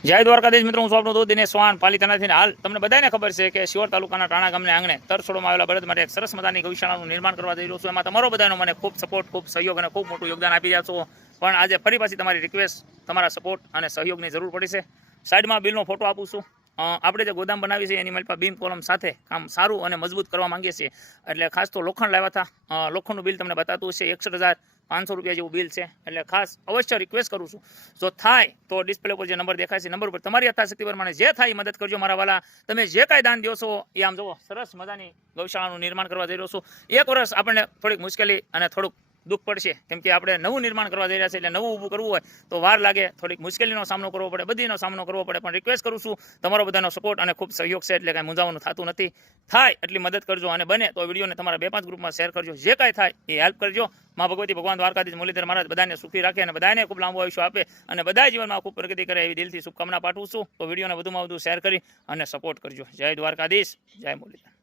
જય દ્વારકાધીશ મિત્રો, હું સ્વપ્ન દૂધ દિનેશ સ્વાન પાલિતાનાથી હાલ તમને બધાને ખબર છે કે શિવર તાલુકાના ટાણા ગામને આંગણે તરછોડમાં આવેલા બળદ માટે એક સરસ મજાની ગૌશાળાનું નિર્માણ કરવા જઈ રહ્યો છું. એમાં તમારો બધાનો મને ખૂબ સપોર્ટ ખૂબ સહયોગ અને ખૂબ મોટું યોગદાન આપી રહ્યા છો. પણ આજે ફરી પાછી તમારી રિક્વેસ્ટ તમારા સપોર્ટ અને સહયોગની જરૂર પડી છે. સાઈડમાં બિલનો ફોટો આપું છું. આપણે જે ગોદામ બનાવી છે એની માલપા બીમ કોલમ સાથે કામ સારું અને મજબૂત કરવા માંગીએ છીએ. એટલે ખાસ તો લોખંડ લાવ્યા હતા. લોખંડનું બિલ તમને બતાવતું છે એકસઠ હજાર પાંચસો રૂપિયા જેવું બિલ છે. એટલે ખાસ અવશ્ય રિક્વેસ્ટ કરું છું. જો થાય તો ડિસ્પ્લે ઉપર જે નંબર દેખાય છે નંબર ઉપર તમારી યથાશક્તિ પ્રમાણે જે થાય મદદ કરજો મારા વાલા. તમે જે કાંઈ દાન દો છો એ આમ જુઓ. સરસ મજાની ગૌશાળાનું નિર્માણ કરવા જઈ રહ્યો છું. એક વર્ષ આપણને થોડીક મુશ્કેલી અને થોડુંક દુઃખ પડશે. કેમ કે આપણે નવું નિર્માણ કરવા જઈ રહ્યા છે એટલે નવું ઊભું કરવું હોય તો વાર લાગે. થોડીક મુશ્કેલીનો સામનો કરવો પડે, બધીનો સામનો કરવો પડે. પણ રિક્વેસ્ટ કરું છું, તમારો બધાનો સપોર્ટ અને ખૂબ સહયોગ છે એટલે કાંઈ મૂંઝાવાનું થતું નથી. થાય એટલી મદદ કરજો અને બને તો વિડીયોને તમારા બે પાંચ ગ્રુપમાં શેર કરજો. જે કાંઈ થાય એ હેલ્પ કરજો. મા ભગવતી ભગવાન દ્વારકાધીશ મુરલીધર મહારાજ બધાને સુખી રાખે અને બધાને ખૂબ લાંબુ આયુષ્ય આપે અને બધા જીવનમાં ખૂબ પ્રગતિ કરે એવી દિલથી શુભકામના પાઠવું છું. તો વિડીયોને વધુમાં વધુ શેર કરી અને સપોર્ટ કરજો. જય દ્વારકાધીશ, જય મુરલીધર.